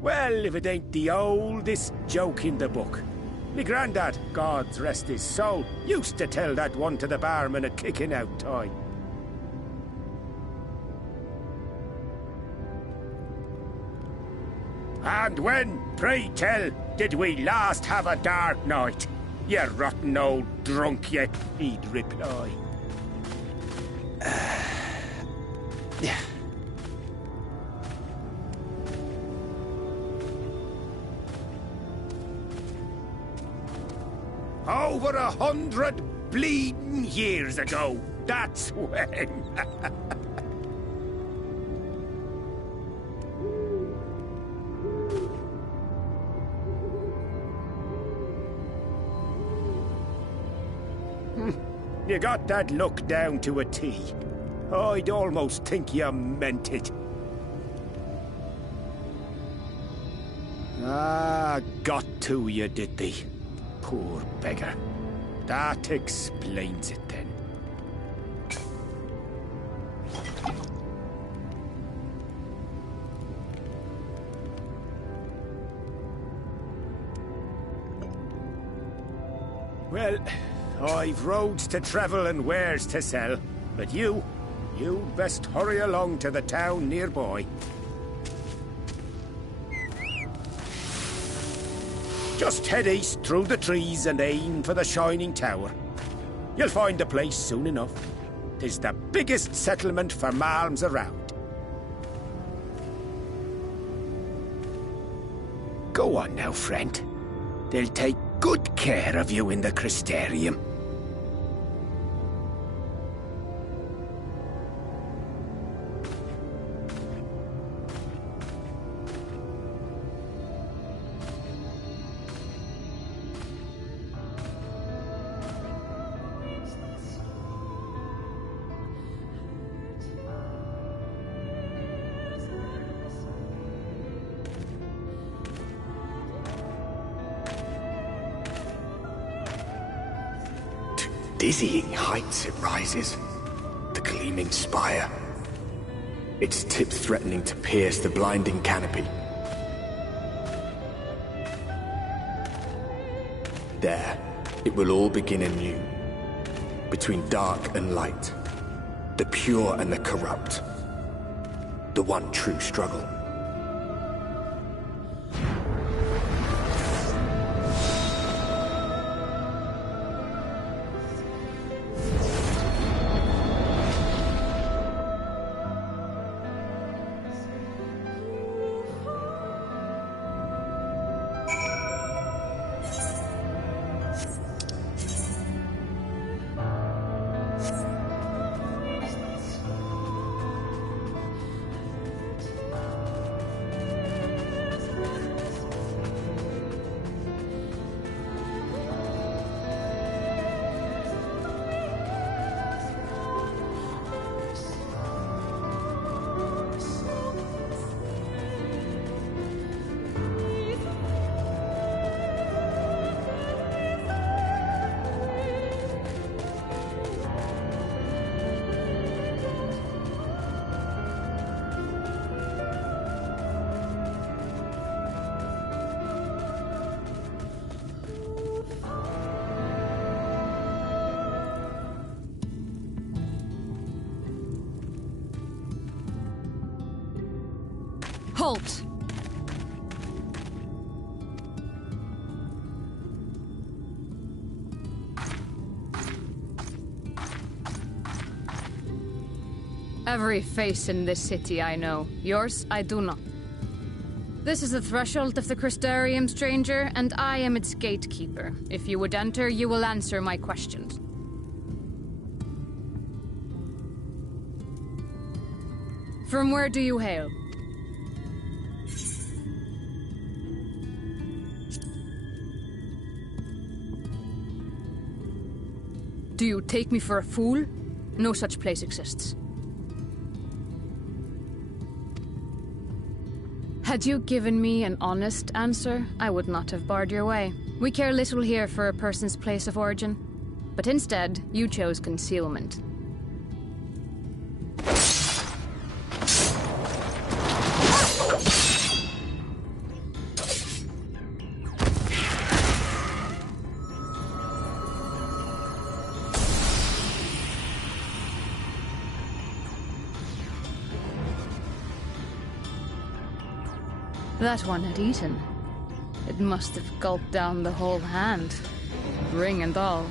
Well, if it ain't the oldest joke in the book. Me grandad, God rest his soul, used to tell that one to the barman at kicking out time. And when, pray tell, did we last have a dark night? You rotten old drunk, you, he'd reply. Yeah. Over 100 bleeding years ago, that's when. You got that look down to a T. I'd almost think you meant it. Ah, got to you, did they? Poor beggar. That explains it then. Well, I've roads to travel and wares to sell, but you'd best hurry along to the town nearby. Just head east through the trees and aim for the Shining Tower. You'll find the place soon enough. 'Tis the biggest settlement for malms around. Go on now, friend. They'll take good care of you in the Crystarium. Dizzying heights it rises, the gleaming spire. Its tip threatening to pierce the blinding canopy. There, it will all begin anew. Between dark and light, the pure and the corrupt. The one true struggle. Halt! Every face in this city I know. Yours, I do not. This is the threshold of the Crystarium, stranger, and I am its gatekeeper. If you would enter, you will answer my questions. From where do you hail? Do you take me for a fool? No such place exists. Had you given me an honest answer, I would not have barred your way. We care little here for a person's place of origin. But instead, you chose concealment. That one had eaten. It must have gulped down the whole hand, ring and all.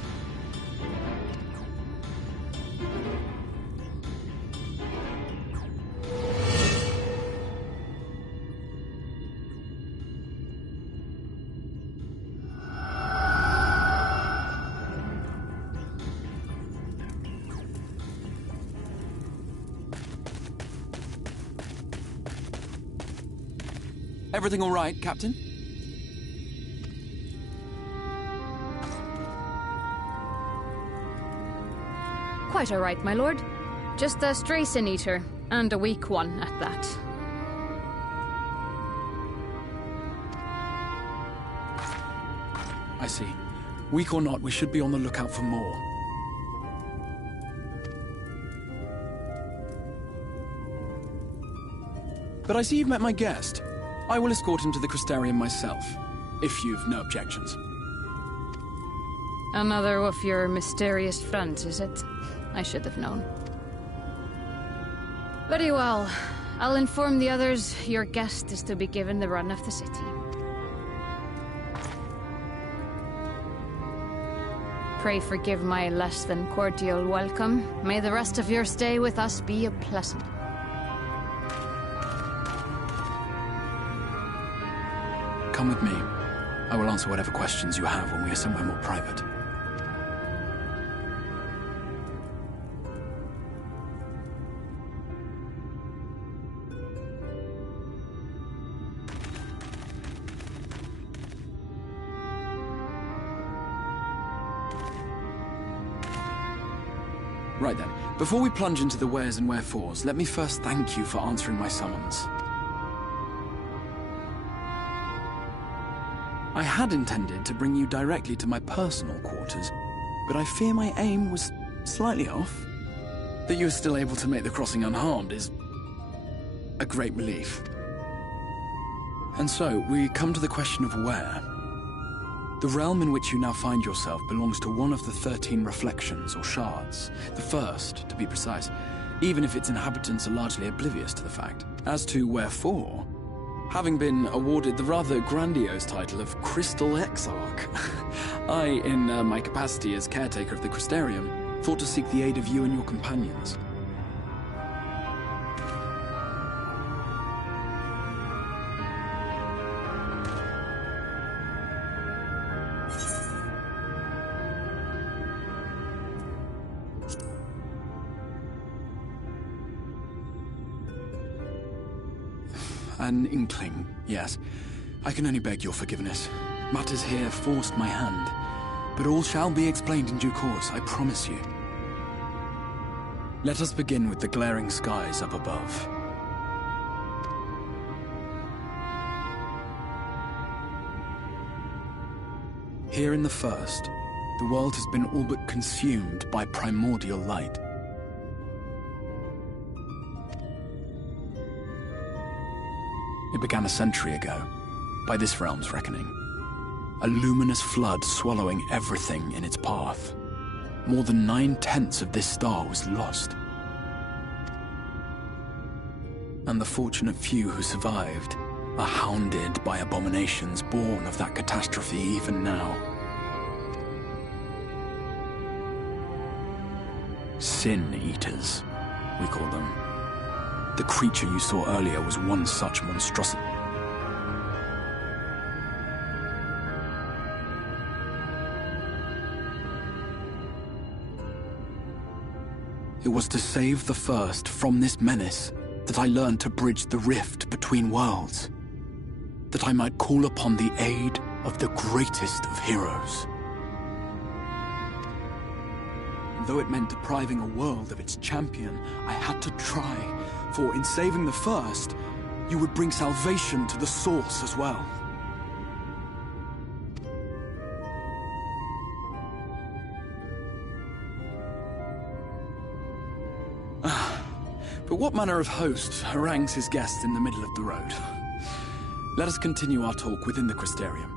Everything all right, Captain? Quite all right, my lord. Just a stray sin eater, and a weak one at that. I see. Weak or not, we should be on the lookout for more. But I see you've met my guest. I will escort him to the Crystarium myself, if you've no objections. Another of your mysterious friends, is it? I should have known. Very well. I'll inform the others your guest is to be given the run of the city. Pray forgive my less than cordial welcome. May the rest of your stay with us be a pleasant one. Come with me. I will answer whatever questions you have when we are somewhere more private. Right then, before we plunge into the wheres and wherefores, let me first thank you for answering my summons. I had intended to bring you directly to my personal quarters, but I fear my aim was slightly off. That you are still able to make the crossing unharmed is a great relief. And so, we come to the question of where. The realm in which you now find yourself belongs to one of the 13 reflections, or shards. The first, to be precise, even if its inhabitants are largely oblivious to the fact. As to wherefore, having been awarded the rather grandiose title of Crystal Exarch, I, in my capacity as caretaker of the Crystarium, thought to seek the aid of you and your companions. An inkling, yes. I can only beg your forgiveness. Matters here forced my hand. But all shall be explained in due course, I promise you. Let us begin with the glaring skies up above. Here in the first, the world has been all but consumed by primordial light. It began a century ago, by this realm's reckoning. A luminous flood swallowing everything in its path. More than 9/10 of this star was lost. And the fortunate few who survived are hounded by abominations born of that catastrophe even now. Sin Eaters, we call them. The creature you saw earlier was one such monstrosity. It was to save the first from this menace that I learned to bridge the rift between worlds. That I might call upon the aid of the greatest of heroes. And though it meant depriving a world of its champion, I had to try. For in saving the first, you would bring salvation to the source as well. But what manner of host harangues his guests in the middle of the road? Let us continue our talk within the Crystarium.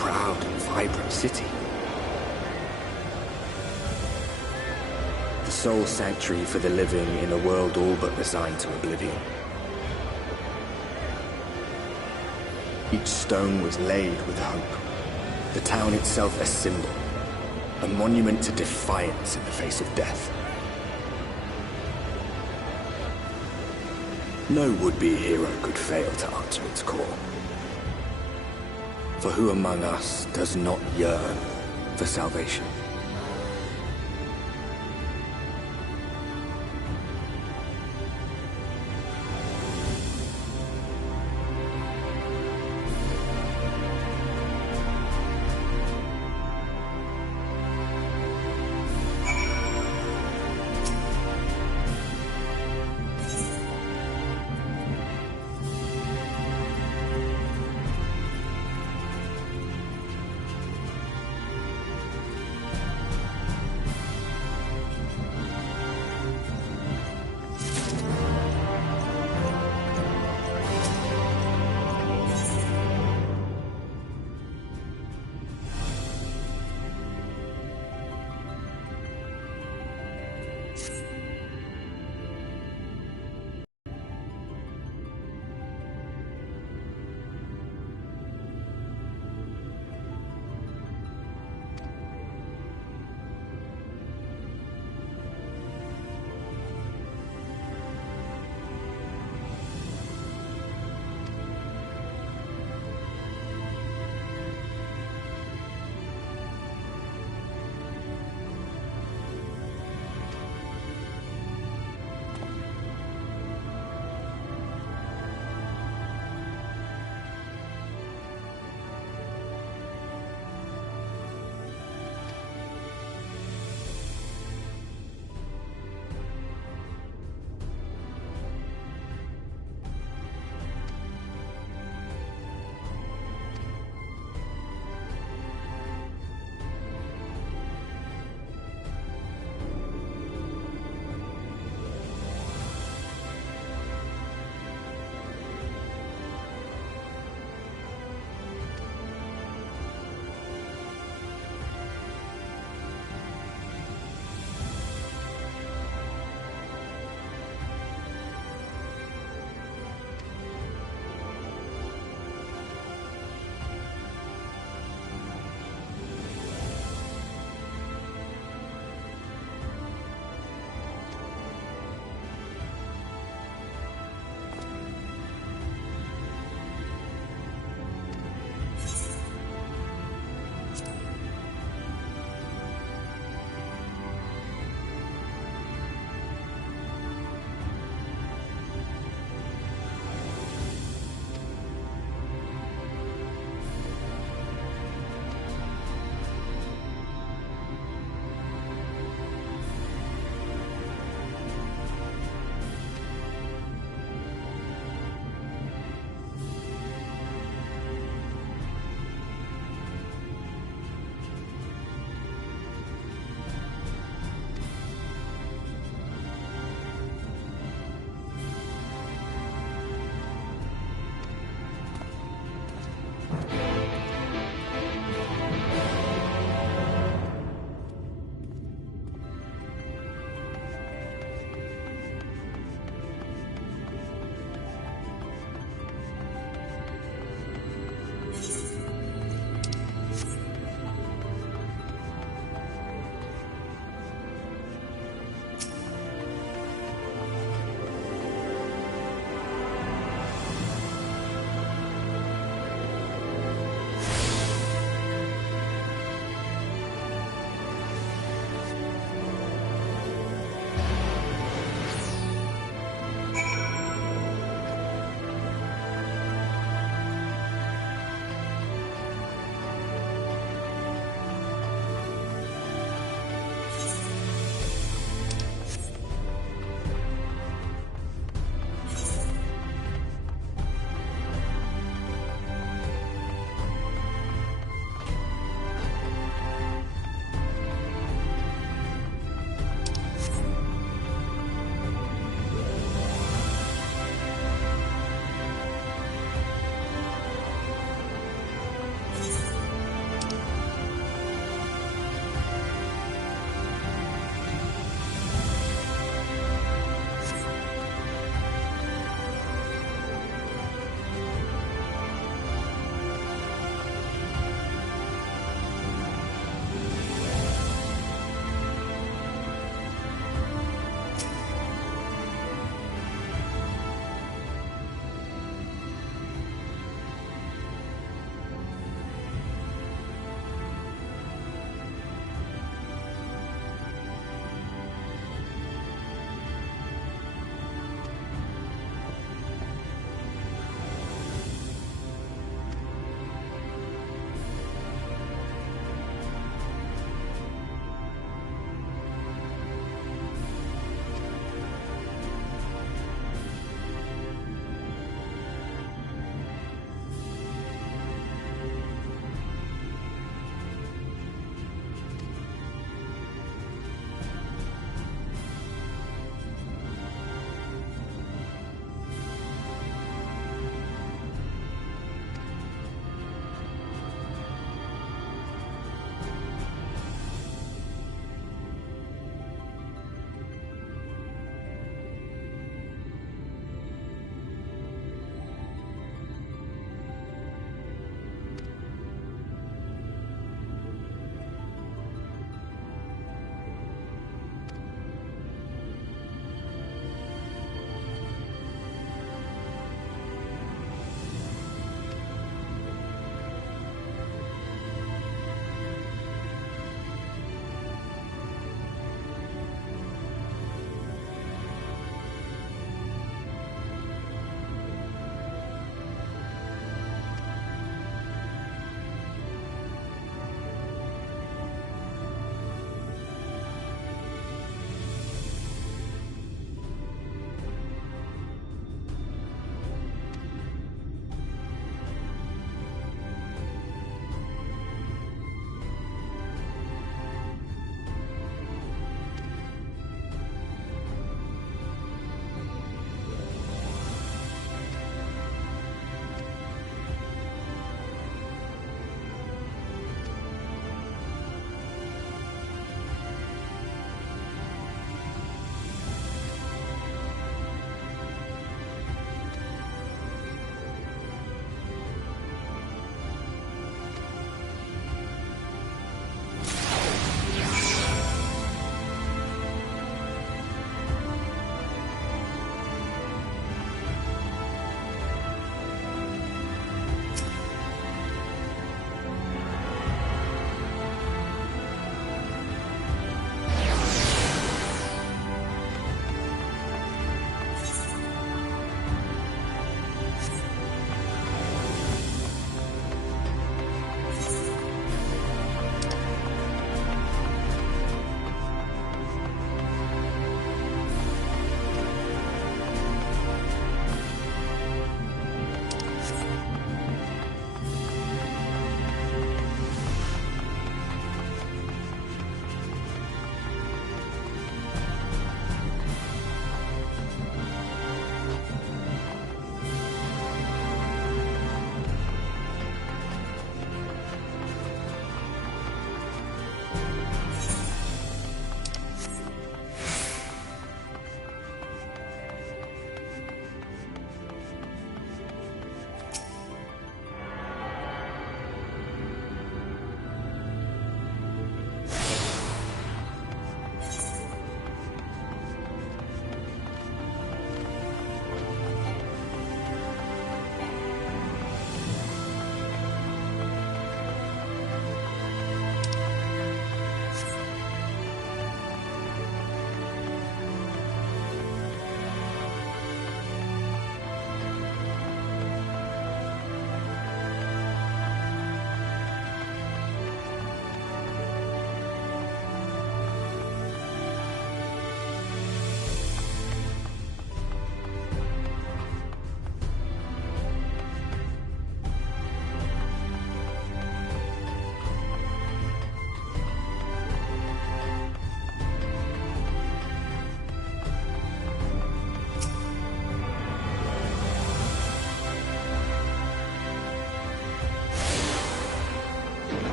proud and vibrant city. The sole sanctuary for the living in a world all but resigned to oblivion. Each stone was laid with hope. The town itself a symbol, a monument to defiance in the face of death. No would-be hero could fail to answer its call. For who among us does not yearn for salvation?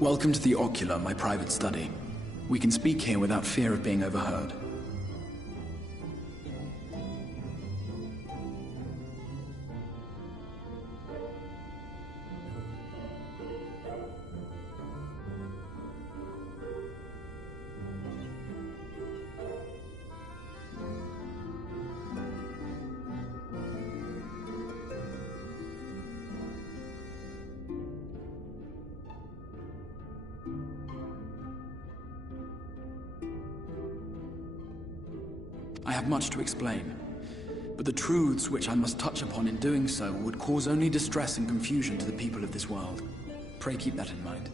Welcome to the Ocular, my private study. We can speak here without fear of being overheard. I have much to explain, but the truths which I must touch upon in doing so would cause only distress and confusion to the people of this world. Pray keep that in mind.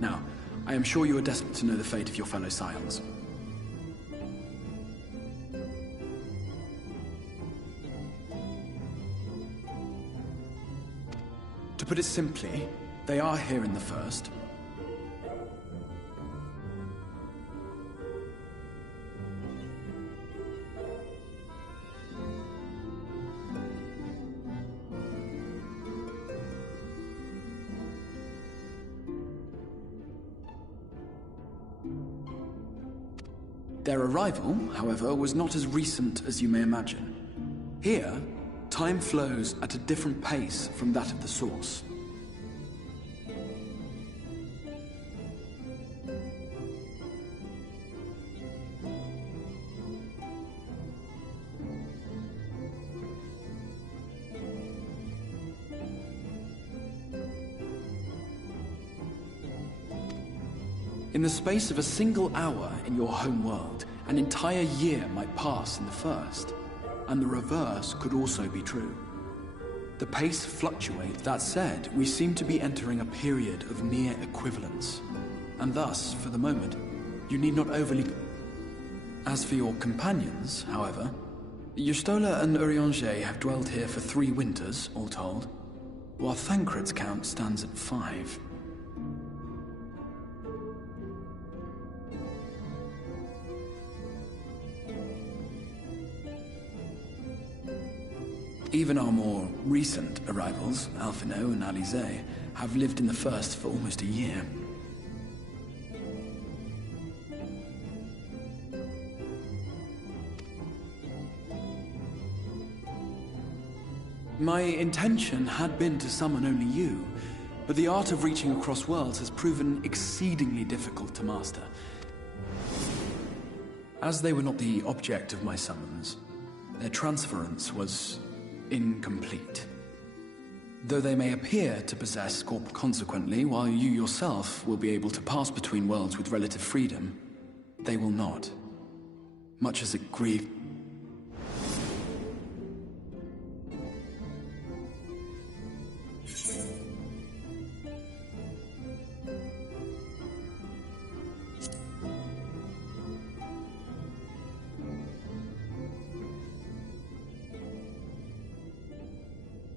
Now, I am sure you are desperate to know the fate of your fellow scions. To put it simply, they are here in the First. Their arrival, however, was not as recent as you may imagine. Here, time flows at a different pace from that of the Source. In the space of a single hour in your home world, an entire year might pass in the First, and the reverse could also be true. The pace fluctuates. That said, we seem to be entering a period of near equivalence, and thus, for the moment, you need not overly... As for your companions, however, Y'shtola and Urianger have dwelled here for 3 winters, all told, while Thancred's count stands at 5. Even our more recent arrivals, Alphino and Alize, have lived in the First for almost a year. My intention had been to summon only you, but the art of reaching across worlds has proven exceedingly difficult to master. As they were not the object of my summons, their transference was incomplete. Though they may appear to possess corp consequently, while you yourself will be able to pass between worlds with relative freedom, they will not. Much as it grieved.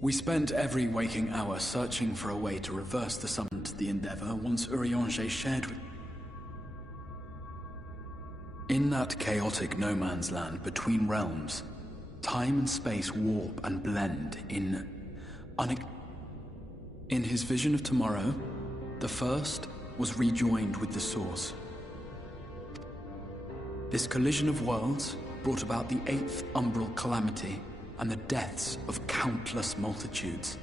We spent every waking hour searching for a way to reverse the summon to the Endeavor once Urianger shared with... In that chaotic no-man's land between realms, time and space warp and blend in his vision of tomorrow, the First was rejoined with the Source. This collision of worlds brought about the 8th umbral calamity and the deaths of countless multitudes.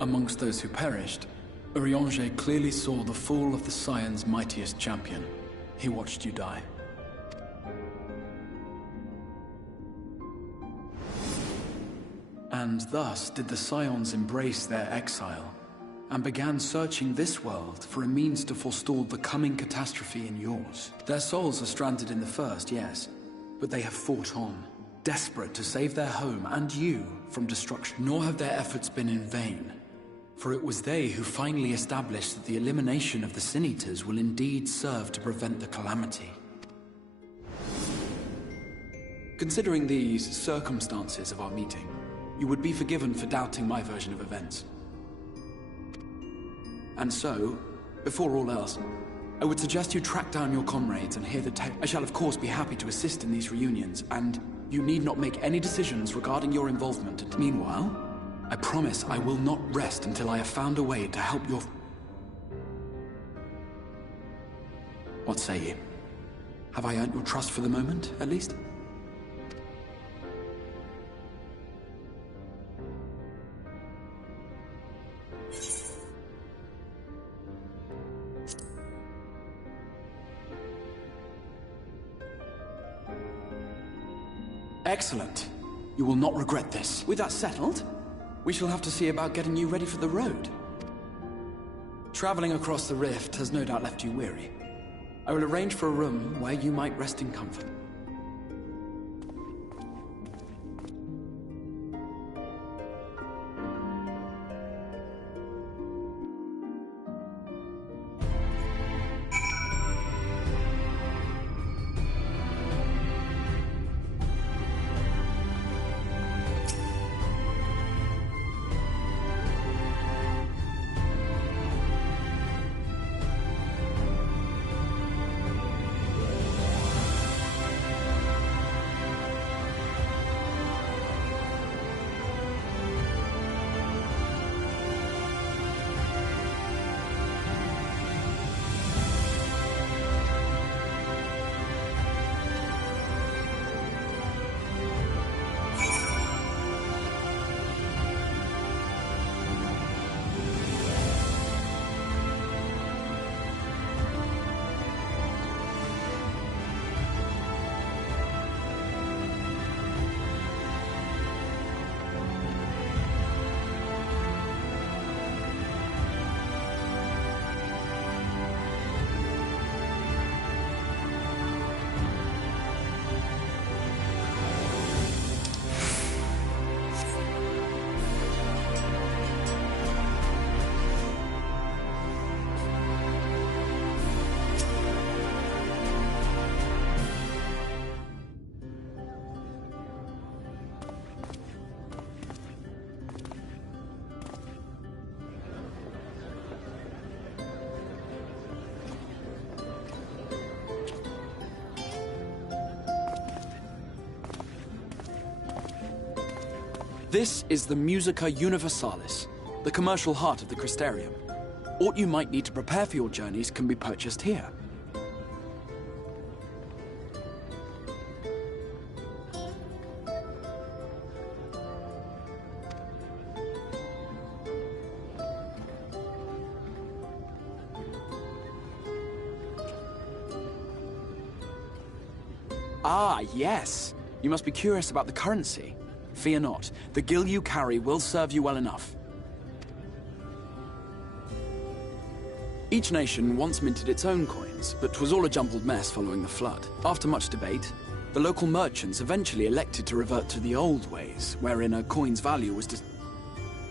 Amongst those who perished, Urianger clearly saw the fall of the Scion's mightiest champion. He watched you die. And thus did the Scions embrace their exile, and began searching this world for a means to forestall the coming catastrophe in yours. Their souls are stranded in the First, yes, but they have fought on, desperate to save their home and you from destruction. Nor have their efforts been in vain, for it was they who finally established that the elimination of the Sin Eaters will indeed serve to prevent the calamity. Considering these circumstances of our meeting, you would be forgiven for doubting my version of events. And so, before all else, I would suggest you track down your comrades and hear the tale. I shall of course be happy to assist in these reunions, and you need not make any decisions regarding your involvement. Meanwhile, I promise I will not rest until I have found a way to help your... What say you? Have I earned your trust for the moment, at least? Excellent. You will not regret this. With that settled, we shall have to see about getting you ready for the road. Traveling across the rift has no doubt left you weary. I will arrange for a room where you might rest in comfort. This is the Musica Universalis, the commercial heart of the Crystarium. What you might need to prepare for your journeys can be purchased here. Ah, yes. You must be curious about the currency. Fear not. The gil you carry will serve you well enough. Each nation once minted its own coins, but 'twas all a jumbled mess following the flood. After much debate, the local merchants eventually elected to revert to the old ways, wherein a coin's value was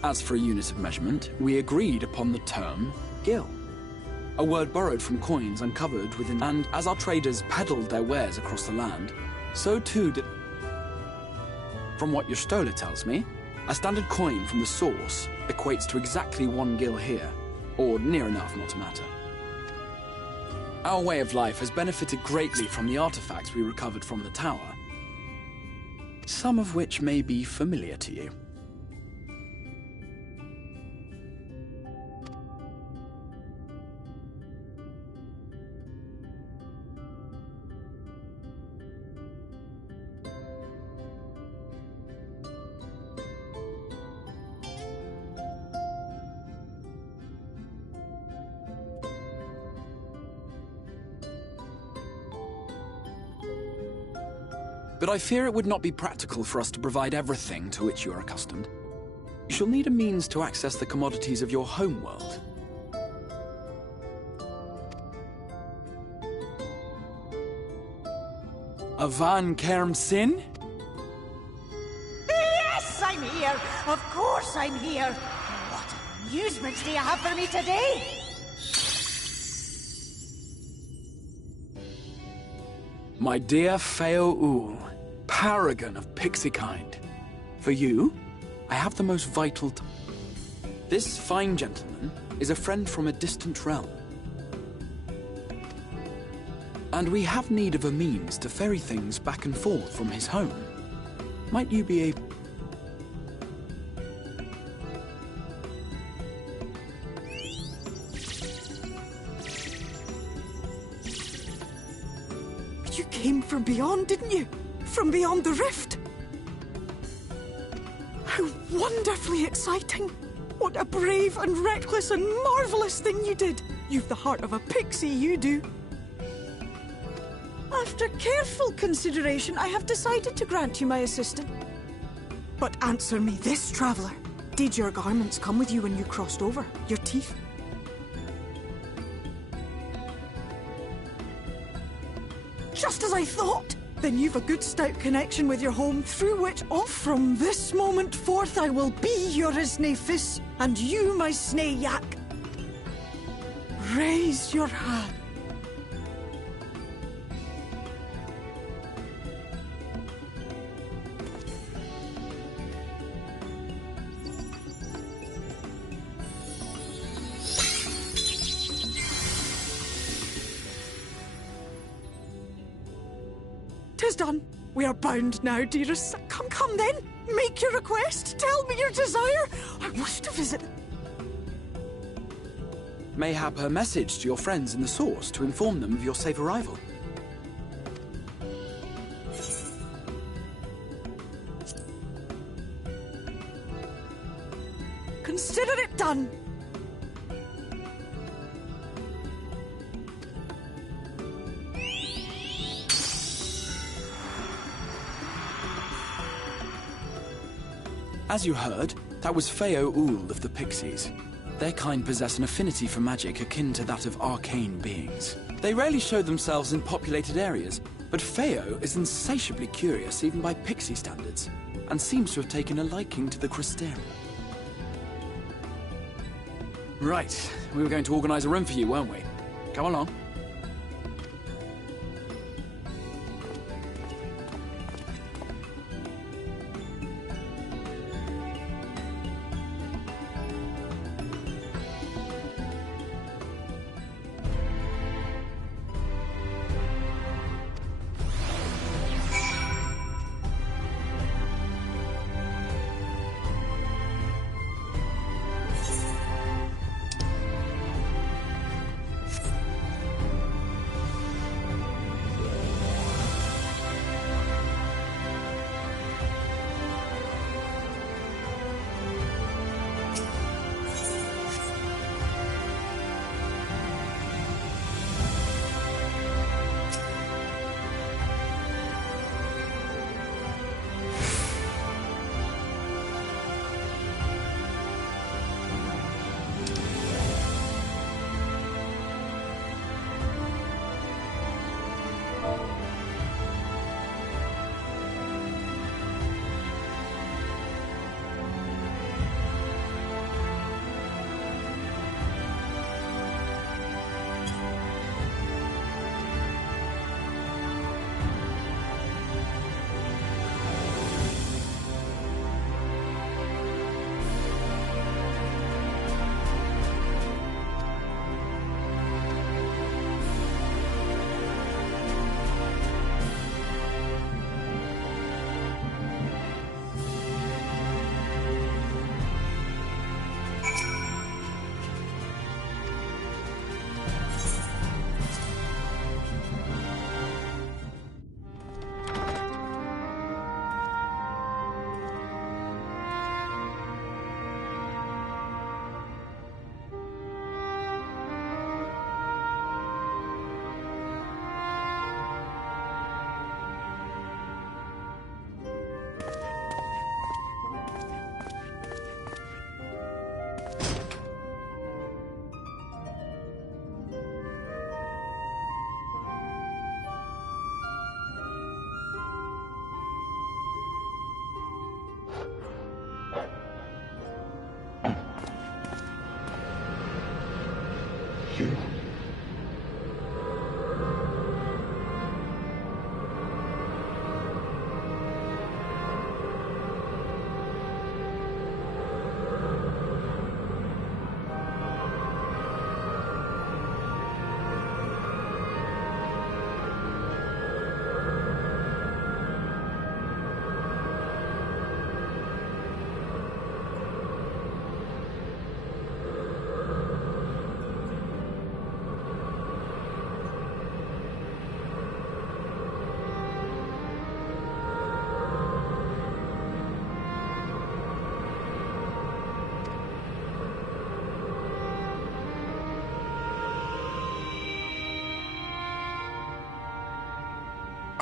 As for a unit of measurement, we agreed upon the term gil. A word borrowed from coins uncovered within... And as our traders peddled their wares across the land, so too did... From what your stola tells me, a standard coin from the source equates to exactly 1 gil here, or near enough not to matter. Our way of life has benefited greatly from the artifacts we recovered from the tower, some of which may be familiar to you. But I fear it would not be practical for us to provide everything to which you are accustomed. You shall need a means to access the commodities of your homeworld. Avan Kerm Sin? Yes, I'm here! Of course I'm here! What amusements do you have for me today? My dear Feo Ul, paragon of pixie kind. For you, I have the most vital... This fine gentleman is a friend from a distant realm. And we have need of a means to ferry things back and forth from his home. Might you be able... came from beyond, didn't you? From beyond the rift. How wonderfully exciting. What a brave and reckless and marvellous thing you did. You've the heart of a pixie, you do. After careful consideration, I have decided to grant you my assistance. But answer me this, traveller. Did your garments come with you when you crossed over? Your teeth? Just as I thought! Then you've a good stout connection with your home, through which off from this moment forth I will be your isne fis, and you my snay yak. Raise your hand. Tis done. We are bound now, dearest. Come then. Make your request. Tell me your desire. I wish to visit. Mayhap her message to your friends in the Source to inform them of your safe arrival. Consider it done. As you heard, that was Feo Ould of the Pixies. Their kind possess an affinity for magic akin to that of arcane beings. They rarely show themselves in populated areas, but Feo is insatiably curious even by Pixie standards, and seems to have taken a liking to the Crystarium. Right, we were going to organize a room for you, weren't we? Come along.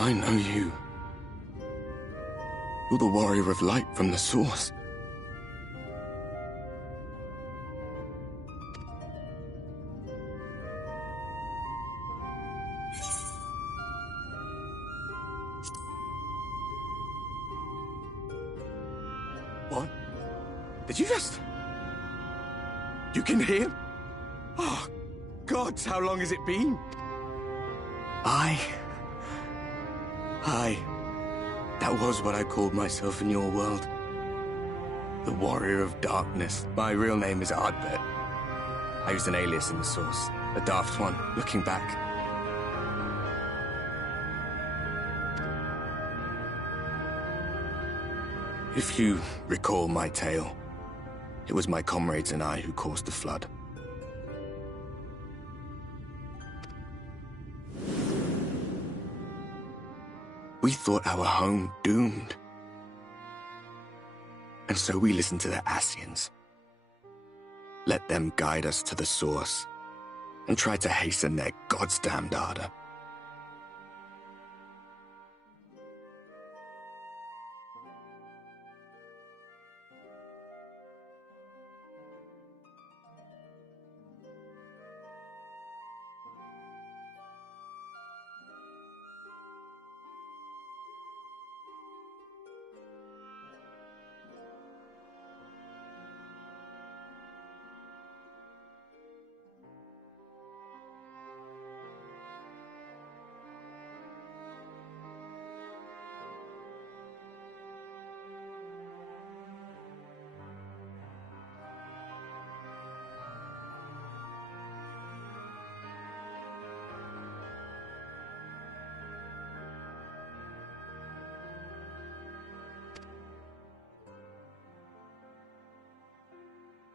I know you. You're the warrior of light from the source. What? Did you just... You can hear? Oh, gods, how long has it been? That was what I called myself in your world. The Warrior of Darkness. My real name is Ardbert. I used an alias in the source. A daft one, looking back. If you recall my tale, it was my comrades and I who caused the flood. We thought our home doomed. And so we listened to the Ascians. Let them guide us to the source, and try to hasten their goddamned ardor.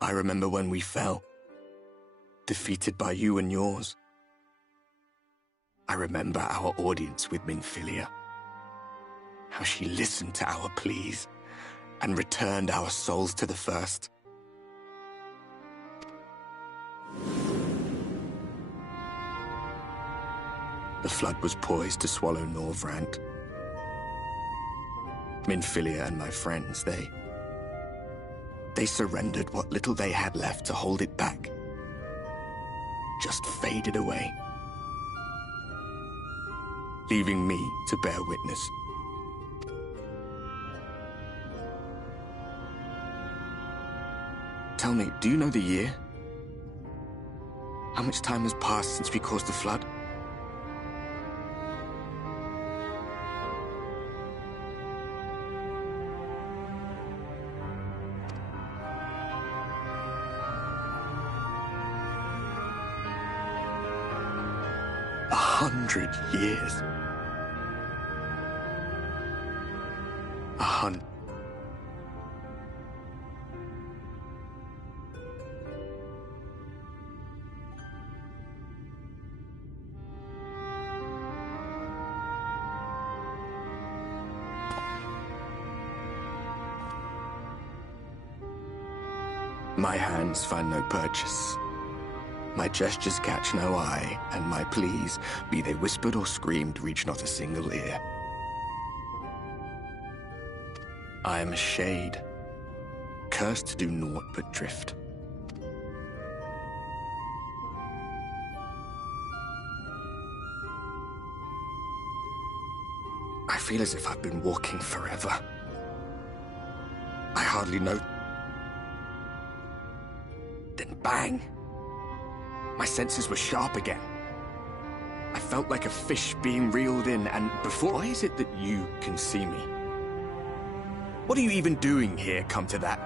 I remember when we fell, defeated by you and yours. I remember our audience with Minfilia, how she listened to our pleas and returned our souls to the First. The flood was poised to swallow Norvrand. Minfilia and my friends, They surrendered what little they had left to hold it back. Just faded away. Leaving me to bear witness. Tell me, do you know the year? How much time has passed since we caused the flood? Years. 100. My hands find no purchase. My gestures catch no eye, and my pleas, be they whispered or screamed, reach not a single ear. I am a shade, cursed to do naught but drift. I feel as if I've been walking forever. I hardly know. Then bang! My senses were sharp again. I felt like a fish being reeled in, and before... Why is it that you can see me? What are you even doing here, come to that?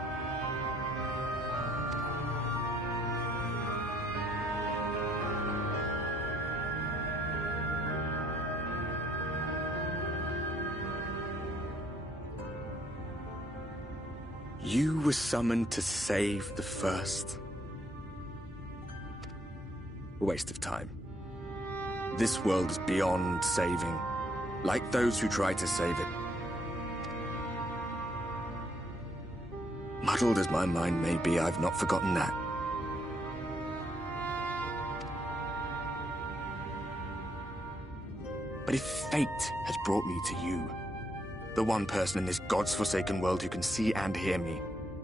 You were summoned to save the First. A waste of time. This world is beyond saving, like those who try to save it. Muddled as my mind may be, I've not forgotten that. But if fate has brought me to you, the one person in this God's-forsaken world who can see and hear me,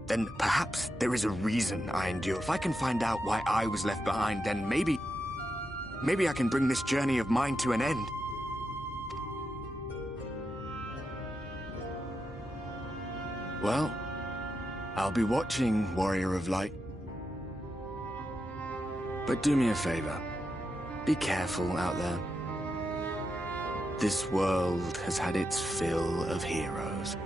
then perhaps there is a reason I endure. If I can find out why I was left behind, then maybe I can bring this journey of mine to an end. Well, I'll be watching, Warrior of Light. But do me a favor. Be careful out there. This world has had its fill of heroes.